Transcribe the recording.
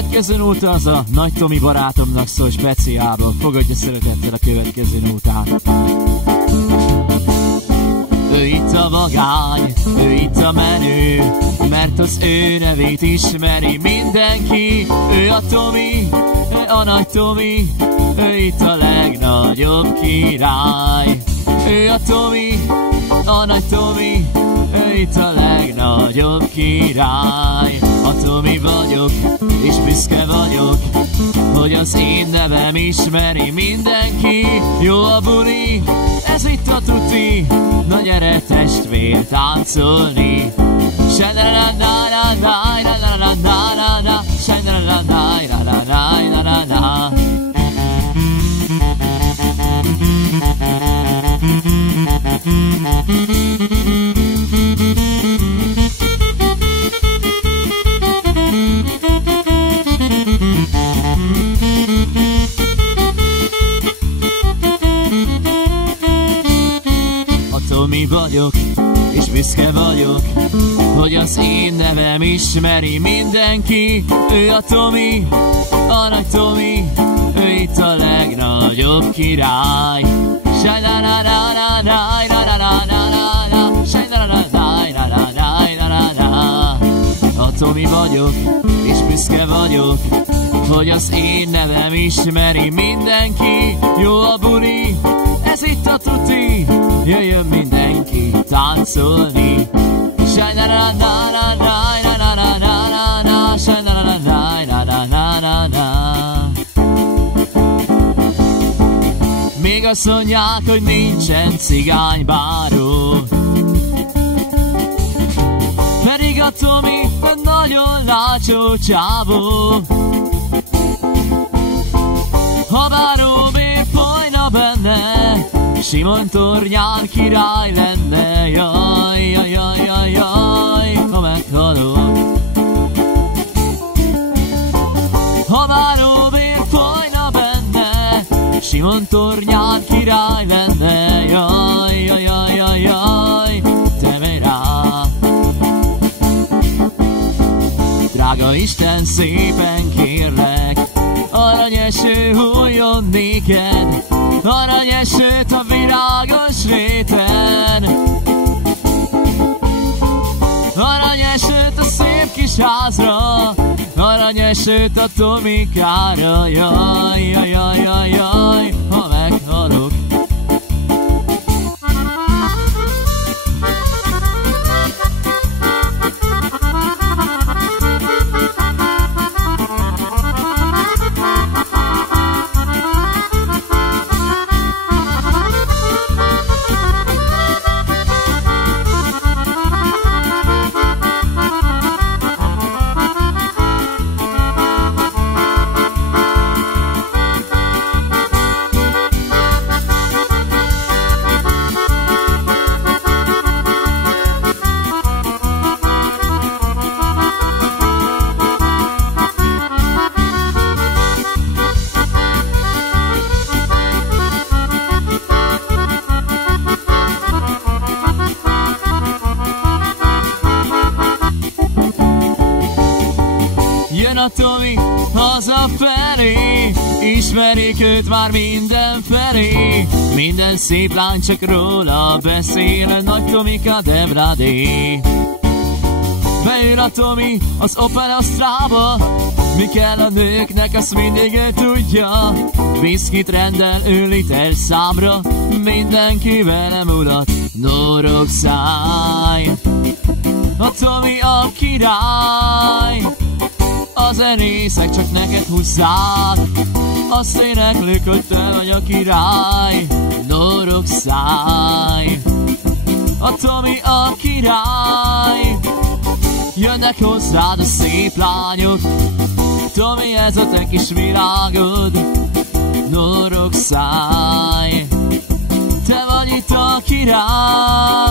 következő nóta az a Nagy Tomi barátomnak szól speciálból. Fogadja szeretettel a következő nótát. Ő itt a vagány, ő itt a menő, mert az ő nevét ismeri mindenki. Ő a Tomi, ő a Nagy Tomi, ő itt a legnagyobb király. Ő a Tomi, a Nagy Tomi, ő itt a legnagyobb király. A Tomi vagyok, és büszke vagyok, hogy az én nevem ismeri mindenki. Jó a buli, ez itt a tuti, na gyere testvér táncolni. Tomi vagyok, és büszke vagyok, hogy az én nevem ismeri mindenki. Ő a Tomi, a Nagy Tomi, ő itt a legnagyobb király. A Tomi vagyok, és büszke vagyok, hogy az én nevem ismeri mindenki. Jó a buli, ez itt a tuti, jöjjön mindenki táncolni. Még azt mondják, hogy nincsen cigánybáró, pedig a Tomi nagyon látsó csávó. Ha báróbér folyna benne, Simon tornyán király lenne. Jaj, jaj, jaj, jaj, jaj, ha meghalok. Ha báróbér folyna benne, Simon tornyán király lenne. Jaj, jaj, jaj, jaj, jaj, te mély rá. Drága Isten, szépen kérlek, aranyeső hulljon néked, aranyesőt a virágos réten. Aranyesőt a szép kis házra, aranyesőt a Tomikára. Jaj, jaj, jaj, jaj, jaj, ha meghalok. A Tomi hazafelé, ismerik őt már mindenfelé. Minden szép lány csak róla beszél, Nagy Tomika Debradé. Beül a Tomi az Opel Astrába, mi kell a nőknek, azt mindig ő tudja. Viszkit rendel ő liter számra, mindenki vele mulat, norog száj. A Tomi a király, a zenészek csak neked húzzák, azt éneklik, hogy te vagy a király, norog száj. A Tomi a király, jönnek hozzád a szép lányok, Tomi, ez a te kis virágod, norog száj. Te vagy itt a király.